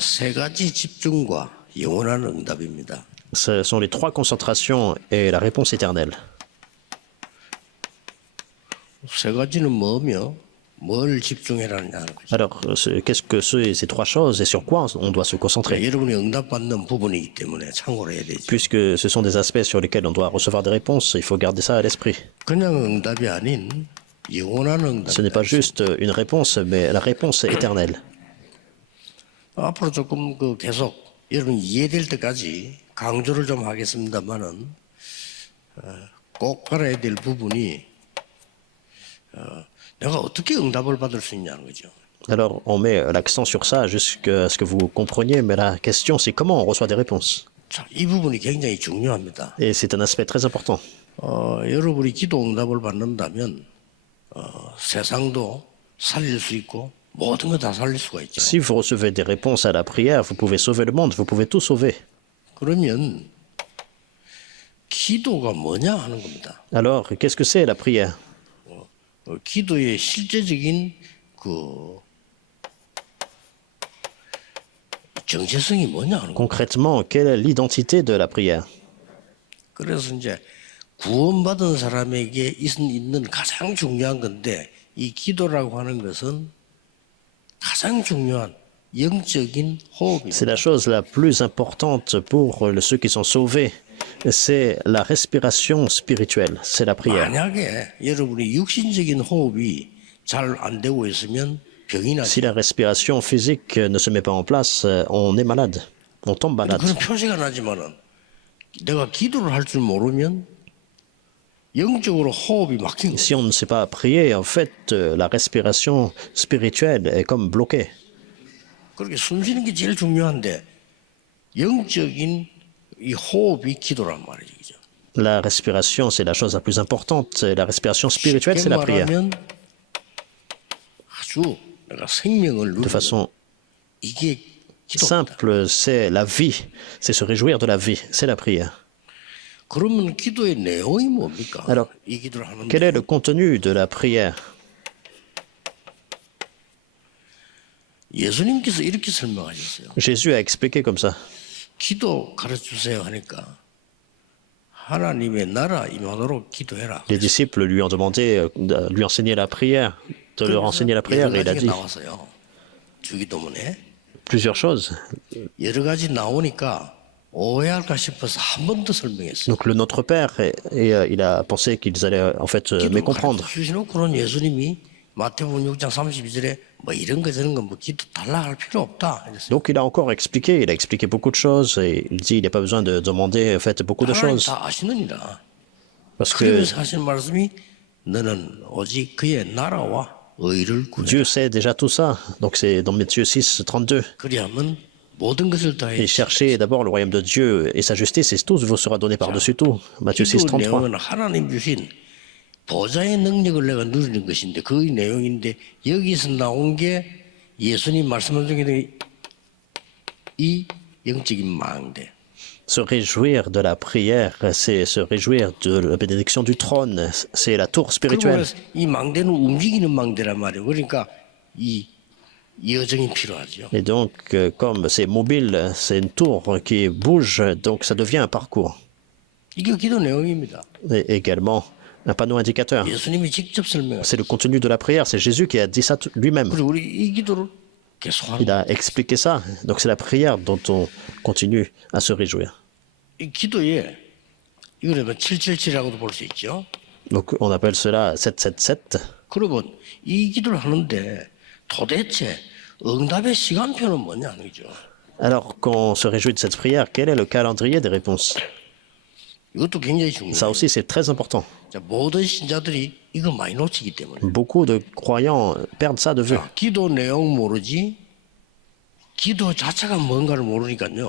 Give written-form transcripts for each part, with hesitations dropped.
세 가지 집중과 영원한 응답입니다. Ce sont les trois concentrations et la réponse éternelle. 세 가지는 뭐며 뭘 집중해라는 거죠. Alors, qu'est-ce que ces trois choses et sur quoi on doit se concentrer? 여러분이 응답받는 부분이기 때문에 참고로 해야 되죠. Puisque ce sont des aspects sur lesquels on doit recevoir des réponses, il faut garder ça à l'esprit. 그냥 응답이 아닌 영원한 Ce n'est 응답. pas juste une réponse, mais la réponse éternelle. 앞으로 조금 계속 여러분 이해될 때까지 강조를 좀 하겠습니다만은 꼭 알아야 될 부분이 내가 어떻게 응답을 받을 수 있냐는 거죠. Alors, on met l'accent sur ça jusqu'à ce que vous compreniez, mais la question, c'est comment on reçoit des réponses. 자, 이 부분이 굉장히 중요합니다. Et c'est un aspect très important. 여러분이 기도 응답을 받는다면 세상도 살릴 수 있고 모든 거 다 살릴 수가 있죠. Si vous recevez des réponses à la prière, vous pouvez sauver le monde, vous pouvez tout sauver. 그러면 기도가 뭐냐 하는 겁니다. Alors, qu'est-ce que c'est la prière? 기도의 실제적인 정체성이 뭐냐 하는 겁니다. Concrètement, quelle est l'identité de la prière? 그래서 이제 구원받은 사람에게 있는 가장 중요한 건데 이 기도라고 하는 것은 가장 중요한 영적인 호흡입니다. C'est la chose la plus importante pour ceux qui sont sauvés. C'est la respiration spirituelle, c'est la prière. 만약에 여러분이 육신적인 호흡이 잘 안 되고 있으면 병이 Si 나죠. la respiration physique ne se met pas en place, on est malade, on tombe malade. 그런 표시가 나지만은 내가 기도를 할 줄 모르면 영적으로 호흡이 막힌 거예요. Si on ne sait pas prier, en fait, la respiration spirituelle est comme bloquée. 그렇게 숨 쉬는 게 제일 중요한데 영적인 이 호흡이 기도란 말이죠. 그죠? La respiration, c'est la chose la plus importante. Et la respiration spirituelle, c'est 쉽게 la prière. 말하면 아주 내가 생명을 De 누리는 façon 이게 기도입니다. simple, c'est la vie. C'est se réjouir de la vie. C'est la prière. 그러면 기도의 내용이 뭡니까? Alors, 이 기도를 하는데 Quel est le contenu de la prière? 예수님께서 이렇게 설명하셨어요. Jésus a expliqué comme ça. 기도 가르쳐주세요 하니까 하나님의 나라 임하도록 기도해라. Les disciples lui ont demandé de lui enseigner la prière, de leur enseigner la prière, et il a 여러 가지가 dit 나왔어요. 주기도문에 plusieurs choses. 여러 가지 나오니까 오해할까 싶어서 한 번 더 설명했어요. Donc le Notre Père, il a pensé qu'ils allaient en fait mécomprendre. 주시놓고는 예수님이 마태복음 6장 32절에 뭐 이런 거 저런 거 뭐 기도 달라 할 필요 없다. 이랬어요. Donc il a encore expliqué, il a expliqué beaucoup de choses, et il dit il n'y a pas besoin de demander en fait beaucoup de 하나님 choses. 다 아시느니라. Parce que 그러면서 하신 말씀이 너는 오직 그의 나라와 의를 구해. Dieu sait déjà tout ça. Donc c'est dans Matthieu 6, 32. 그리하면 모든 것을 다해 Et cherchez d'abord le royaume de Dieu et sa justice, et tout vous sera donné par-dessus tout. Matthieu 6, 기도 33. 내용은 하나님 주신 보좌의 능력을 내가 누리는 것인데 그 내용인데 여기서 나온 게 예수님 말씀한 중에 이 영적인 망대. Se réjouir de la prière, c'est se réjouir de la bénédiction du trône, c'est la tour 그리고 spirituelle. 이 망대는 움직이는 망대란 말이에요. 그러니까 이 여정이 필요하죠. Et donc, comme c'est mobile, c'est une tour qui bouge, donc ça devient un parcours. 이게 기도 내용입니다. Et également, un panneau indicateur. 예수님이 직접 설명하셨어요. C'est le contenu de la prière, c'est Jésus qui a dit ça lui-même. 그리고 우리 이 기도를 계속하는 Il a expliqué ça. Donc c'est la prière dont on continue à se réjouir. 이 기도에 이걸 777이라고도 볼 수 있죠. Donc on appelle cela 777. 그러면 이 기도를 하는데 도대체 응답의 시간표는 뭐냐는 거죠. Alors quand on se réjouit de cette prière, quel est le calendrier des réponses? 이것도 굉장히 Ça 중요해요. aussi c'est très important. 자, 모든 신자들이 이거 많이 놓치기 때문에 Beaucoup de croyants perdent ça de vue. 기도 내용 모르지 기도 자체가 뭔가를 모르니까요.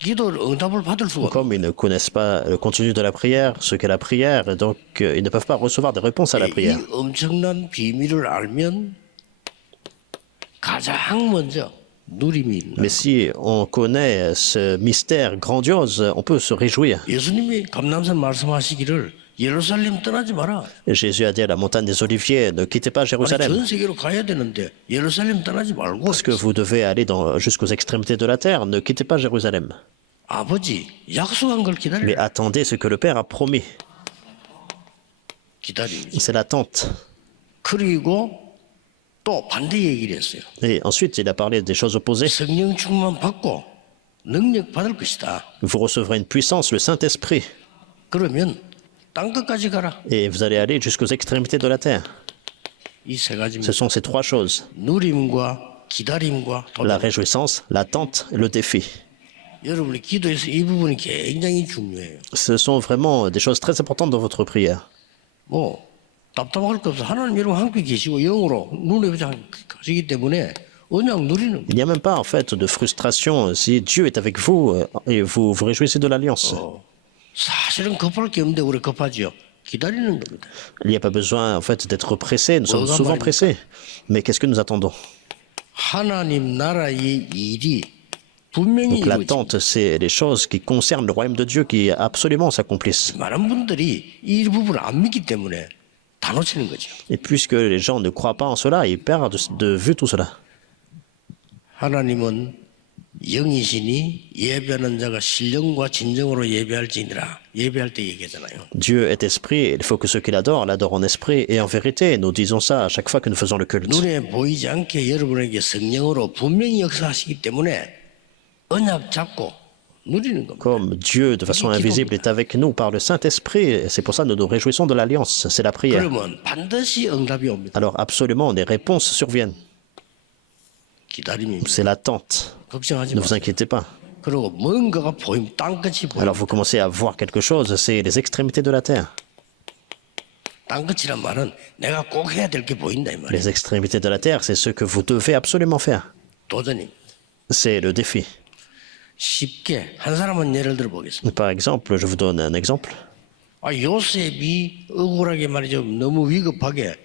기도 응답을 받을 수가 없어요. Comme ils ne connaissent pas le contenu de la prière, ce qu'est la prière, donc ils ne peuvent pas recevoir des réponses à la prière. 이 엄청난 비밀을 알면 가장 먼저 누림이 있는 Mais si on connaît ce mystère grandiose, on peut se réjouir. 예수님이 감람산 말씀하시기를 예루살렘 떠나지 마라. Et Jésus a dit à la montagne des Oliviers, ne quittez pas 아니, Jérusalem, 전 세계로 가야 되는데 예루살렘 떠나지 말고 parce que vous devez aller jusqu'aux extrémités de la terre, ne quittez pas Jérusalem. 아버지 약속한 걸 기다려. Mais attendez ce que le Père a promis. 기다립니다. C'est l'attente. 그리고 또 반대 얘기를 했어요. Et ensuite, il a parlé des choses opposées. 성령 충만 받고 능력 받을 것이다. Vous recevrez une puissance, le Saint-Esprit, 그러면 땅 끝까지 가라. et vous allez aller jusqu'aux extrémités de la terre. 이 세 Ce 가지입니다. sont ces trois choses. 누림과 기다림과 La 도전. réjouissance, l'attente et le défi. 여러분이 기도에서 이 부분이 굉장히 중요해요. Ce sont vraiment des choses très importantes dans votre prière. 뭐 답답할 거 없어. 하나님 여러분 함께 계시고 영으로 눈에 가시기 때문에 언약 누리는 Il n'y a même pas en fait de frustration si Dieu est avec vous et vous vous réjouissez de l'alliance. 사실은 급할 게 없는데 우리 급하지요. 기다리는 겁니다. Il n'y a pas besoin en fait d'être pressé, nous sommes souvent pressés. Mais qu'est-ce que nous attendons? 하나님 나라의 일이 분명히 Donc l'attente, c'est les choses qui concernent le royaume de Dieu qui absolument s'accomplissent. 많은 분들이 이 부분을 안 믿기 때문에 다 놓치는 거죠. Et puisque les gens ne croient pas en cela, ils perdent de vue tout cela. 하나님은 영이시니 예배하는 자가 신령과 진정으로 예배할지니라. 예배할 때 얘기하잖아요. Dieu est esprit, et il faut que ceux qui l'adorent l'adorent en esprit et en vérité. Nous disons ça à chaque fois que nous faisons le culte. 눈에 보이지 않게 여러분에게 성령으로 분명히 역사하시기 때문에 언약 잡고 누리는 겁니다. Comme Dieu, de façon invisible, est avec nous par le Saint-Esprit, c'est pour ça que nous nous réjouissons de l'alliance. C'est la prière. 그러면 반드시 응답이 옵니다. Alors absolument, des réponses surviennent. 기다림입니다. C'est l'attente. 걱정하지 Ne vous 마세요. inquiétez pas. 그리고 뭔가가 보이면 땅끝이 보이면 Alors vous commencez à voir quelque chose, c'est les extrémités de la terre. 땅끝이란 말은 내가 꼭 해야 될 게 보인다 이 말이에요. Les extrémités de la terre, c'est ce que vous devez absolument faire. 도전입니다. C'est le défi. 쉽게 한 사람은 예를 들어 보겠습니다. Par exemple, je vous donne un exemple. 요셉이 억울하게 말이죠. 너무 위급하게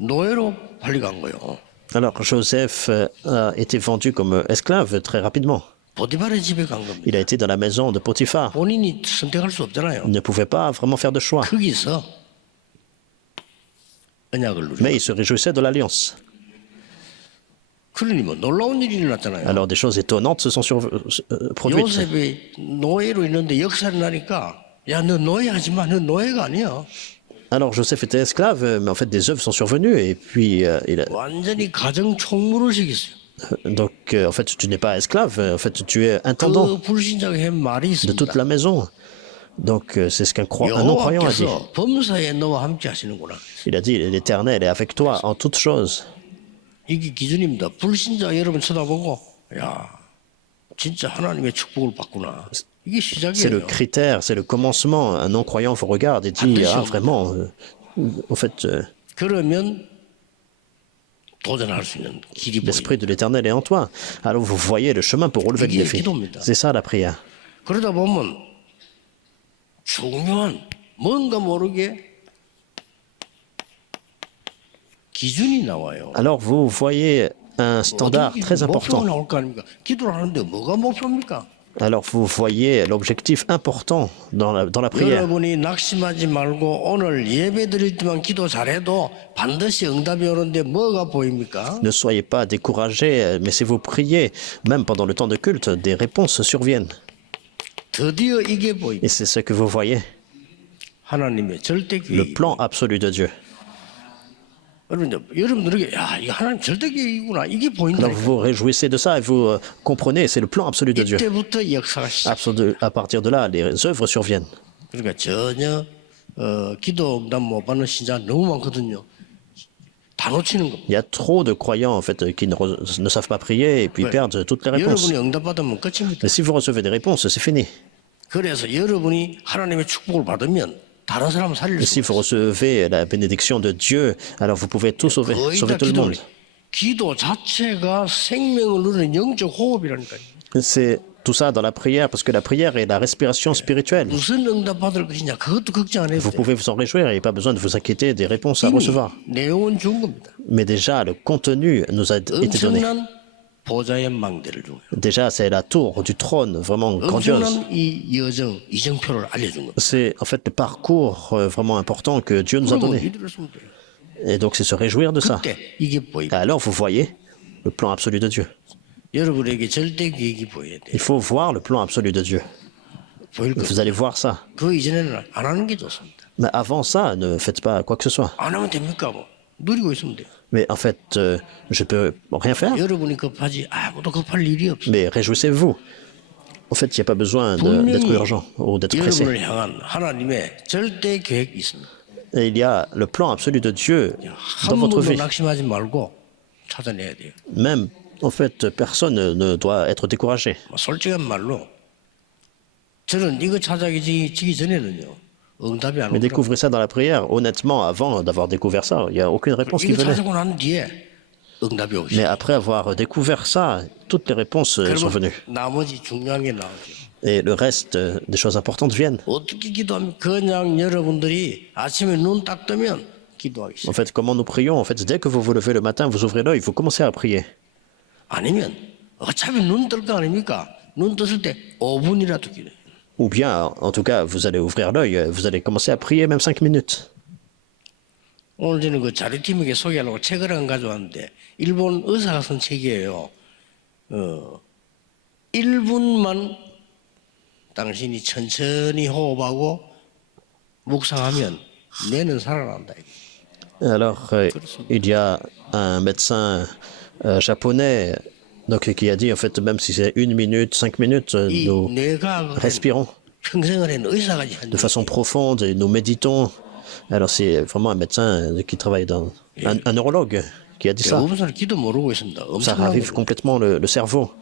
노예로 팔려간 거예요. Alors Joseph a été vendu comme esclave très rapidement. 보디발의 집에 간 겁니다. Il a été dans la maison de Potiphar. 본인이 선택할 수 없잖아요. Il ne pouvait pas vraiment faire de choix. 거기서 언약을 누리고. Mais il se réjouissait de l'alliance. 그러니 뭐 놀라운 일이 일어났잖아요. Alors des choses étonnantes se sont produites. 요셉이 노예로 있는데 역사를 나니까 야 너 노예하지 마. 너 노예가 아니야. Alors Joseph était esclave, mais en fait des œuvres sont survenues et puis 완전히 가정 총무를 시켰어요. donc en fait tu n'es pas esclave, en fait tu es intendant 그 불신자가 한 말이 de toute 있습니다. la maison. Donc c'est ce un non-croyant a dit. 여호와께서 범사에 너와 함께 하시는구나. Il a dit l'Éternel est avec toi en toutes choses. 이게 기준입니다. 불신자 여러분 쳐다보고 야 진짜 하나님의 축복을 받구나. 이게 C'est le 시작이에요. critère, c'est le commencement. Un non-croyant vous regarde et dit ah vraiment, en fait 그러면 도전할 수 있는 길이 보입니다. l'esprit de l'Éternel est en toi. Alors vous voyez le chemin pour relever le 이게 défi. 기도입니다. C'est ça la prière. 그러다 보면 중요한 뭔가 모르게 기준이 나와요. Alors vous voyez un standard 어떻게 très important. 목표가 나올 거 아닙니까? 기도를 하는데 뭐가 목표입니까? Alors vous voyez l'objectif important dans la prière. 여러분이 낙심하지 말고 오늘 예배 드릴 때만 기도 잘해도 반드시 응답이 오는데 뭐가 보입니까? Ne soyez pas découragés, mais si vous priez, même pendant le temps de culte, des réponses surviennent. 드디어 이게 보입니다. Et c'est ce que vous voyez, 하나님의 절대 le 계획. plan absolu de Dieu. 여러분들에게 야 이거 하나님 절대 계획이구나 이게 Alors 보인다. vous vous réjouissez de ça et vous comprenez, c'est le plan absolu de Dieu. 이때부터 역사가 시작. À partir de là, les œuvres surviennent. 그러니까 전혀 기도 응답 못 받는 신자 너무 많거든요. 다 놓치는 겁니다. Il y a trop de croyants en fait qui ne savent pas prier et puis perdent toutes les réponses. 여러분이 응답 받으면 끝입니다. Mais si vous recevez des réponses, c'est fini. 그래서 여러분이 하나님의 축복을 받으면 다른 사람 살릴 Et si 수 vous recevez la bénédiction de Dieu, alors vous pouvez tout sauver, 거의 sauver 다 tout le monde. 기도 자체가 생명을 누리는 영적 호흡이라니까요. C'est tout ça dans la prière, parce que la prière est la respiration spirituelle. 무슨 응답 받을 것이냐 그것도 걱정 안 해도 Vous 돼요. pouvez vous en réjouir, il n'y a pas besoin de vous inquiéter des réponses à 이미 recevoir. 내용은 준 겁니다. Mais déjà, le contenu nous a été donné. 엄청난 보좌의 망대를 준 거예요. Déjà, c'est la tour du trône, vraiment grandiose. 엄청난 이 여정, 이정표를 알려준 거예요. C'est en fait le parcours vraiment important que Dieu nous a 그리고 donné. 이들었으면 돼요. Et donc, c'est se réjouir de ça. 그때 이게 보이고 Alors, vous voyez le plan absolu de Dieu. 여러분에게 절대 계획이 보여야 돼요. Il faut voir le plan absolu de Dieu. 보일 거. Vous allez voir ça. 그 이전에는 안 하는 게 좋습니다. Mais avant ça, ne faites pas quoi que ce soit. 안 하면 됩니까? 뭐 누리고 있으면 돼요. Mais en fait, je peux rien faire. 여러분이 급하지 아무도 급할 일이 없어요. Mais réjouissez-vous. En fait, il n'y a pas besoin d'être urgent ou d'être pressé. 여러분을 향한 하나님의 절대 계획이 있습니다. Et il y a le plan absolu de Dieu dans 한 votre 번도 vie. 낙심하지 말고 찾아내야 돼요. Même, en fait, personne ne doit être découragé. 솔직한 말로 저는 이거 찾아지기 전에는요 응답이 안 Mais 오더라고요. découvrez ça dans la prière. Honnêtement, avant d'avoir découvert ça, il n'y a aucune réponse qui 이거 venait. 찾아고 난 뒤에 응답이 오기 Mais 시작해요. après avoir découvert ça, toutes les réponses sont venues. 그러면 나머지 중요한 게 나오죠. Et le reste des choses importantes viennent. 어떻게 기도하면 그냥 여러분들이 아침에 눈 딱 뜨면 기도하기 시작. En fait, comment nous prions? En fait, dès que vous vous levez le matin, vous ouvrez l'œil, vous commencez à prier. 아니면 어차피 눈 뜰 거 아닙니까? 눈 떴을 때 5분이라도 기도해요. Ou bien, en tout cas, vous allez ouvrir l'œil, vous allez commencer à prier même 5 minutes. 오늘 저는 그 자료팀에게 소개하려고 책을 안 가져왔는데 일본 의사가 쓴 책이에요. 1분만 당신이 천천히 호흡하고 묵상하면 뇌는 살아난다. Alors, il y a un médecin japonais donc, qui a dit, en fait, même si c'est 1 minute, 5 minutes, 이 nous 뇌가 respirons 평생을 한 의사가 한 de façon profonde et nous méditons. Alors, c'est vraiment un médecin qui travaille dans... Un neurologue qui a dit ça. 대부분 사람 기도 모르고 있습니다. Ça 엄청난 ravive 거죠. complètement le cerveau.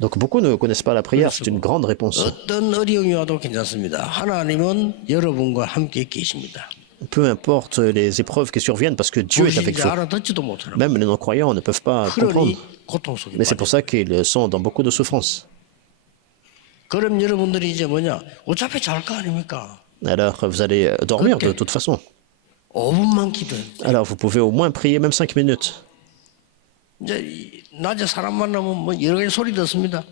Donc, beaucoup ne connaissent pas la prière, c'est une grande réponse. 어떤 어려움이 와도 괜찮습니다. 하나님은 여러분과 함께 계십니다. Peu importe les épreuves qui surviennent, parce que Dieu est avec 보시지 vous. 알아듣지도 못하는 Même les non-croyants ne peuvent pas comprendre. 그러니 고통 속에 Mais c'est 빠져. pour ça qu'ils sont dans beaucoup de souffrance. 그럼 여러분들이 이제 뭐냐? 어차피 잘 거 아닙니까? Alors, vous allez dormir de toute façon. 5분만 기도해. Alors, vous pouvez au moins prier même 5 minutes. 이제 낮에 사람 만나면 뭐 여러 가지 소리 듣습니다.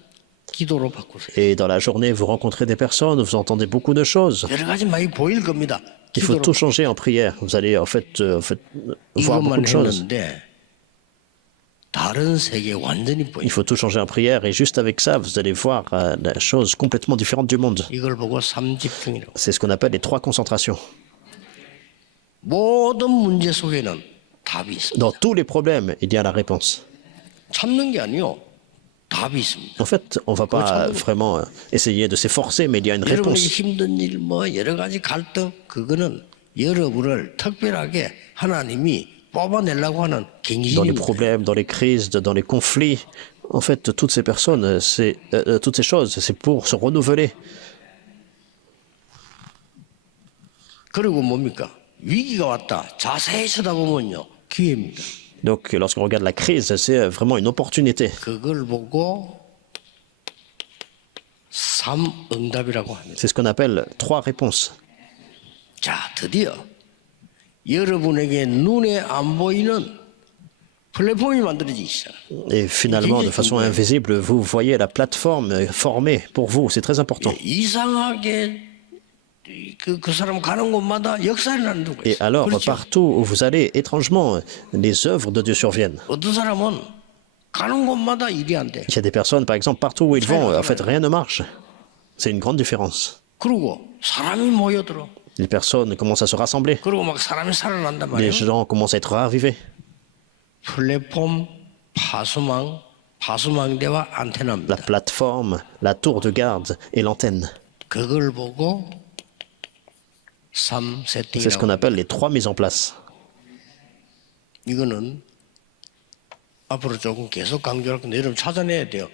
기도로 바꾸세요. Et dans la journée, vous rencontrez des personnes, vous entendez beaucoup de choses. 여러 가지 많이 보일 겁니다. Il faut 기도로 tout changer en prière. Vous allez en fait voir beaucoup 이것만 de choses. 했는데 다른 세계 완전히 보여. Il faut tout changer en prière. Et juste avec ça, vous allez voir la chose complètement différente du monde. 이걸 보고 삼집중이라고. C'est ce qu'on appelle les 3 concentrations. 모든 문제 속에는 답이 있습니다. Dans tous les problèmes, il y a la réponse. 참는 게 아니요. 답이 있습니다. En fait, on ne va pas vraiment essayer de s'efforcer, mais il y a une 여러분에게 réponse. 힘든 일, 뭐 여러 가지 갈등, 그거는 여러분을 특별하게 하나님이 뽑아내려고 하는 Dans les 갱신입니다. problèmes, dans les crises, dans les conflits, en fait, toutes ces personnes, toutes ces choses, c'est pour se renouveler. 그리고 뭡니까? 위기가 왔다. 자세히 쳐다보면요. 기회입니다. Donc, lorsqu'on regarde la crise, c'est vraiment une opportunité. 그걸 보고 삼응답이라고 합니다. C'est ce qu'on appelle 3 réponses. 자, 드디어 여러분에게 눈에 안 보이는 플랫폼이 만들어지기 시작. Et finalement, de façon invisible, vous voyez la plateforme formée pour vous. C'est très important. 이상하게 그 사람 가는 곳마다 역사를 나는 누가 Et 있어. alors, 그렇죠? partout où vous allez, étrangement, les œuvres de Dieu surviennent. 어떤 사람은 가는 곳마다 일이 안 돼. Il y a des personnes, par exemple, partout où ils vont, en fait, rien ne marche. C'est une grande différence. 그리고 사람이 모여들어. Les personnes commencent à se rassembler. 그리고 막 사람이 살아난단 Les 말이에요. gens commencent à être ravivés. 플랫폼, 파수망대와 La 안테나입니다. plateforme, la tour de garde et l'antenne. 그걸 보고 C'est ce 3세팅이라고. qu'on appelle les 3 mises en place. 이거는 앞으로 조금 계속 강조할 건데 여러분 찾아내야 돼요.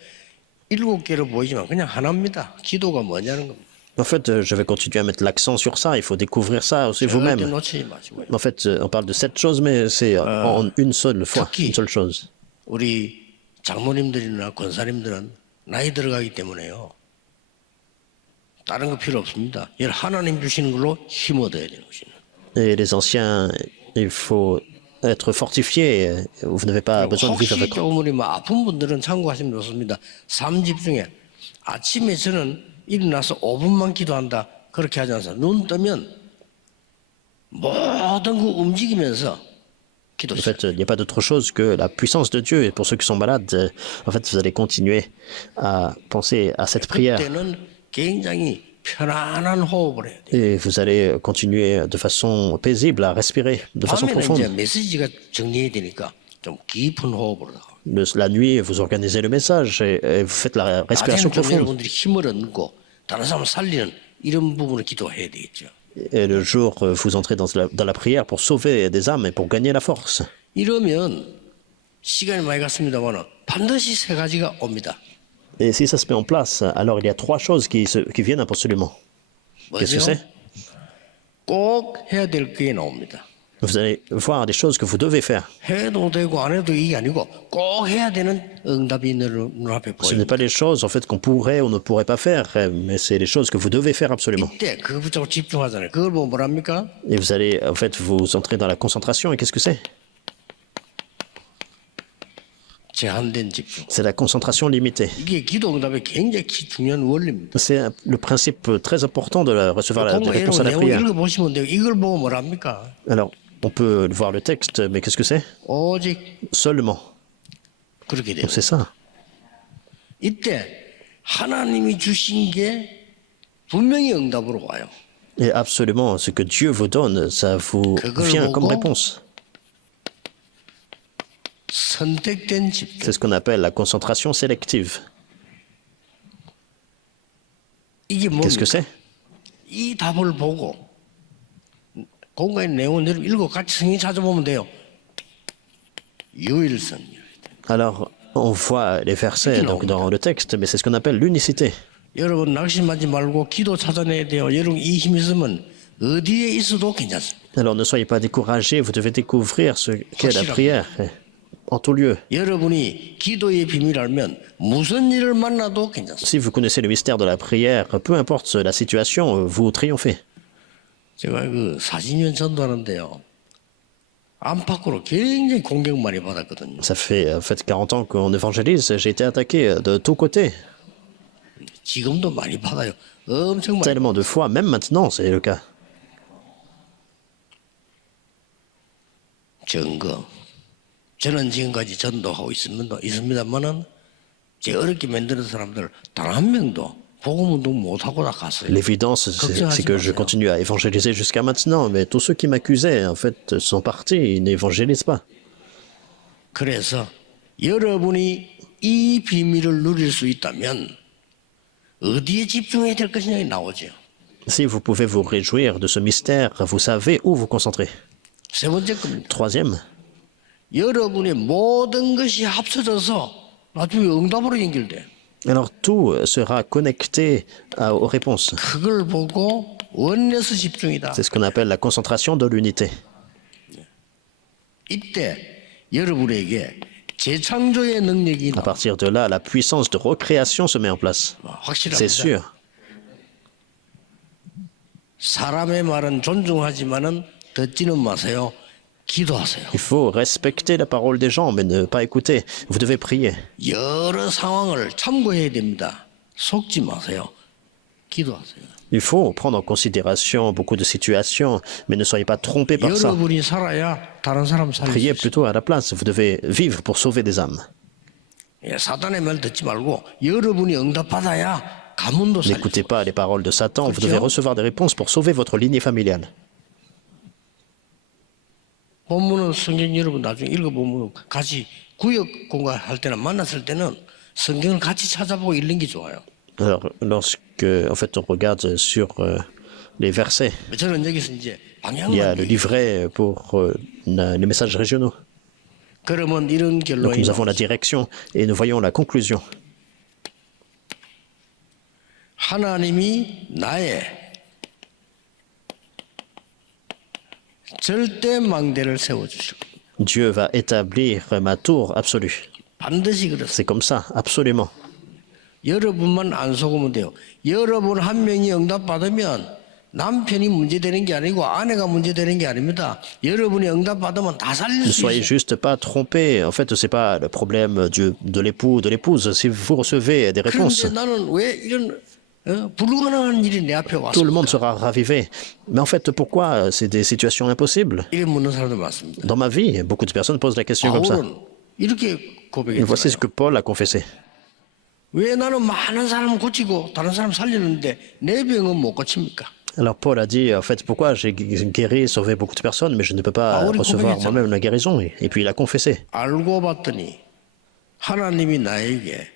7개로 보이지만 그냥 하나입니다. 기도가 뭐냐는 겁니다. En fait, je vais continuer à mettre l'accent sur ça. Il faut découvrir ça aussi 절대 vous-même. 놓치지 마시고요. En fait, on parle de 7 choses, mais c'est en une seule fois, une seule chose. 우리 장모님들이나 권사님들은 나이 들어가기 때문에요. 다른 거 필요 없습니다. 하나님 주시는 걸로 힘 얻어야 되는 것이는. Et les anciens, il faut être fortifié. Vous n'avez pas besoin de vivre 혹시 avec. 조금 우리 뭐 아픈 분들은 참고하시면 좋습니다. 삶 집중에 아침에 저는 일어나서 5분만 기도한다. 그렇게 하지 않습니다. 눈 뜨면 모든 거 움직이면서 En 기도시작. fait, il n'y a pas d'autre chose que la puissance de Dieu. Et pour ceux qui sont malades, en fait, vous allez continuer à penser à cette prière. 그때는 굉장히 편안한 호흡을 해야 돼요. Et vous allez continuer de façon paisible à respirer, de façon 밤에는 이제 profonde. 메시지가 정리해야 되니까 좀 깊은 호흡으로 하고. La nuit, vous organisez le message et vous faites la respiration 낮에는 좀 profonde. 여러분들이 힘을 얻고 다른 사람을 살리는 이런 부분을 기도해야 되겠죠. Et le jour, vous entrez dans la prière pour sauver des âmes et pour gagner la force. 이러면 시간이 많이 갔습니다만 반드시 세 가지가 옵니다. Et si ça se met en place, alors il y a trois choses qui viennent absolument. Qu'est-ce que 뭐죠? c'est? 꼭 해야 될 게 나옵니다. Vous allez voir des choses que vous devez faire. 해도 되고 안 해도 이게 아니고 꼭 해야 되는 응답이 눈앞에 Ce n'est 보입니다. pas les choses en fait qu'on pourrait ou ne pourrait pas faire, mais c'est les choses que vous devez faire absolument. 이때 그거 붙잡고 집중하잖아요. 그걸 보면 뭐랍니까? Et vous allez en fait vous entrer dans la concentration. Et qu'est-ce que c'est? 제한된 집중. C'est la concentration limitée. 이게 기도 응답의 굉장히 중요한 원리입니다. C'est le principe très important de recevoir la 공부 réponse à la 내용 prière. 읽어보시면 돼요. 이걸 보고 뭐랍니까? Alors, on peut voir le texte, mais qu'est-ce que c'est? 오직 Seulement. 그렇게 돼요. Donc c'est ça. 이때 하나님이 주신 게 분명히 응답으로 와요. Et absolument, ce que Dieu vous donne, ça vous vient comme réponse. 선택된 집중. C'est ce qu'on appelle la concentration sélective. 이게 Qu'est-ce que 뭡니까? c'est? 이 답을 보고 공간의 내용을 여러분 읽고 같이 성경 찾아보면 돼요. 유일성. Alors, on voit les versets donc, dans le texte, mais c'est ce qu'on appelle l'unicité. 여러분 낙심하지 말고 기도 찾아내야 돼요. 여러분 이 힘 있으면 어디에 있어도 괜찮습니다. Alors, ne soyez pas découragés, vous devez découvrir ce qu'est la prière en tout lieu. 여러분이 기도의 비밀을 알면 무슨 일을 만나도 괜찮습니다. Si vous connaissez le mystère de la prière, peu importe la situation, vous triomphez. 제가 그 40년 전도하는데요. 안팎으로 굉장히 공격 많이 받았거든요. Ça fait en fait 40 ans qu'on évangélise, j'ai été attaqué de tous côtés, 지금도 많이 받아요. 엄청 많이. tellement de fois, même maintenant c'est le cas. 증거. 저는 지금까지 전도하고 있습니다만은 제 어렵게 만드는 사람들 단 한 명도 복음 운동 못 하고 다 갔어요. L'évidence, c'est que je continue à évangéliser jusqu'à maintenant, mais tous ceux qui m'accusaient, en fait, sont partis, ils n'évangélisent pas. 그래서 여러분이 이 비밀을 누릴 수 있다면 어디에 집중해야 될 것이냐에 나오죠. Si vous pouvez vous réjouir de ce mystère, vous savez où vous concentrer. 세 번째 겁니다. Troisième, 여러분의 모든 것이 합쳐져서 나중에 응답으로 연결돼. alors tout sera connecté aux réponses. 그걸 보고 원내스 집중이다. C'est ce qu'on appelle la concentration de l'unité. 이때 여러분에게 재창조의 능력이 À partir de là, la puissance de recréation se met en place. 확실합니다. C'est sûr. 사람의 말은 존중하지만은 듣지는 마세요. 기도하세요. Il faut respecter la parole des gens, mais ne pas écouter. Vous devez prier. 여러 상황을 참고해야 됩니다. 속지 마세요. 기도하세요. Il faut prendre en considération beaucoup de situations, mais ne soyez pas trompés par ça. 여러분이 살아야 다른 사람 살릴 수 Priez 있어요. plutôt à la place. Vous devez vivre pour sauver des âmes. 예, 사단의 말 듣지 말고 여러분이 응답받아야 가문도 살릴 수 N'écoutez pas les paroles de Satan. Vous Christian. devez recevoir des réponses pour sauver votre lignée familiale. 본문은 성경 여러분 나중에 읽어보면 같이 구역 공부할 때나 만났을 때는 성경을 같이 찾아보고 읽는 게 좋아요. Alors, lorsque, en fait, on regarde sur les versets, 저는 여기서 이제 il y a 방향만 le livret pour les messages régionaux. 그러면 이런 Donc, 결론이 nous avons la direction et nous voyons la conclusion. 하나님이 나의 절대 망대를 세워주시고 Dieu va établir ma tour absolue. 반드시 그렇습니다. C'est comme ça, absolument. 여러분만 안 속으면 돼요. 여러분 한 명이 응답받으면 남편이 문제되는 게 아니고 아내가 문제되는 게 아닙니다. 여러분이 응답받으면 다 살릴 Ne 수 soyez 있어요. juste pas trompés. En fait, c'est pas le problème de l'époux ou de l'épouse. Si vous recevez des réponses, 그런데 나는 왜 이런 불가능한 일이 내 앞에 tout le monde 왔을까? sera ravivé. Mais en fait, pourquoi c'est des situations impossibles? 이런 묻는 사람들 많습니다. Dans ma vie, beaucoup de personnes posent la question comme ça. 바울은 이렇게 Et voici ce 고백했잖아요. que Paul a confessé. 왜 나는 많은 사람 고치고 다른 사람 살리는데 내 병은 못 고칩니까? Alors Paul a dit, en fait, pourquoi j'ai guéri, sauvé beaucoup de personnes, mais je ne peux pas Ah oui, recevoir complètement. moi-même la guérison. Et puis il a confessé. 알고 봤더니 하나님이 나에게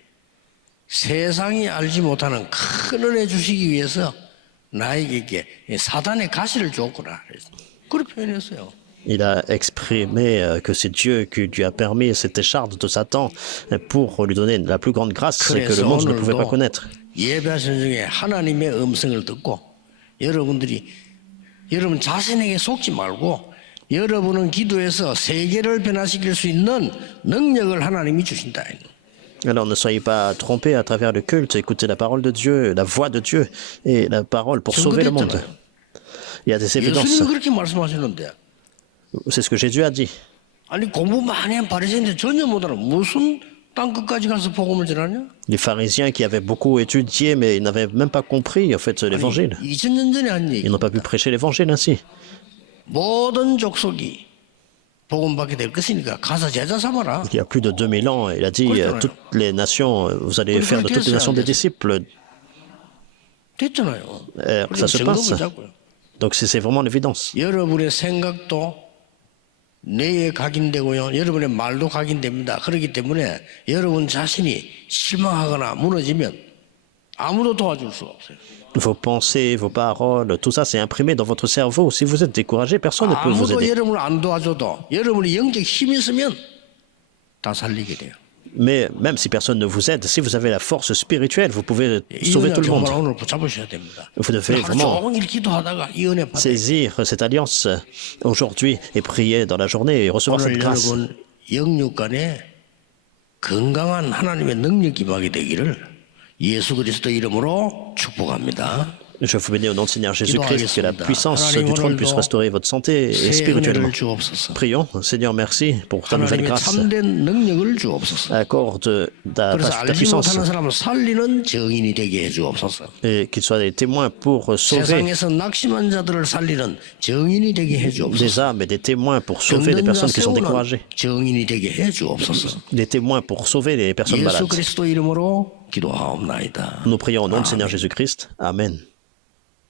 세상이 알지 못하는 큰 은혜 주시기 위해서 나에게 사단의 가시를 줬구나. 그렇게 표현했어요. Il a exprimé que c'est Dieu qui lui a permis cette écharpe de Satan pour lui donner la plus grande grâce que le 그래서 monde ne pouvait pas 오늘도 connaître. 예배하시는 중에 하나님의 음성을 듣고 여러분들이 여러분 자신에게 속지 말고 여러분은 기도해서 세계를 변화시킬 수 있는 능력을 하나님이 주신다. Alors ne soyez pas trompés à travers le culte, écoutez la parole de Dieu, la voix de Dieu et la parole pour sauver le monde. Il y a des évidences. 예수님이 그렇게 말씀하시는데 C'est ce que Jésus a dit. 아니 공부 많이 한 바리새인들 전혀 못 알아. 무슨 땅 끝까지 가서 복음을 전하냐? Les pharisiens qui avaient beaucoup étudié, mais ils n'avaient même pas compris en fait l'évangile. 2000년 전에 한 얘기. Ils n'ont pas pu prêcher l'évangile ainsi. 모든 족속이 복음 받게 될 것이니까 가서 제자 삼아라. Il y a plus de 2000 ans, il a dit toutes les nations, vous allez faire de toutes les nations des disciples. 됐잖아요. Ça se 증거를 passe. 잡고요. Donc c'est vraiment l'évidence. 여러분의 생각도 뇌에 각인되고요. 여러분의 말도 각인됩니다. 그렇기 때문에 여러분 자신이 실망하거나 무너지면 아무도 도와줄 수가 없어요. Vos pensées, vos paroles, tout ça c'est imprimé dans votre cerveau. Si vous êtes découragé, personne ne peut vous 아무도 aider. 여러분을 안 도와줘도 여러분이 영적 힘이 있으면 다 살리게 돼요. Mais même si personne ne vous aide, si vous avez la force spirituelle, vous pouvez 이 sauver 은혜 tout le monde. 정말 오늘 붙잡으셔야 됩니다. Vous devez 하루 vraiment 종일 기도하다가 이 은혜 받아요. saisir cette alliance aujourd'hui et prier dans la journée et recevoir cette 오늘 grâce. 여러분 영육간에 건강한 하나님의 능력이 임하게 되기를 예수 그리스도 이름으로 축복합니다. Je vous bénis au nom du Seigneur Jésus-Christ, que la puissance du trône puisse restaurer votre santé et 새 spirituellement. 은혜를 주옵소서. Prions, Seigneur, merci pour ta nouvelle 하나님의 grâce. 참된 능력을 주옵소서. Accorde ta 그래서 알지 puissance 못하는 사람을 살리는 증인이 되게 해 주옵소서. et qu'ils soient des témoins pour sauver 세상에서 낙심한 자들을 살리는 증인이 되게 해 des 주옵소서. âmes et des témoins pour sauver les 병든 자 personnes qui sont 세우는 découragées. 증인이 되게 해 주옵소서. Des témoins pour sauver les personnes 예수 malades. 그리스도 이름으로 기도하옵나이다. Nous prions au nom du Seigneur Jésus-Christ. Amen.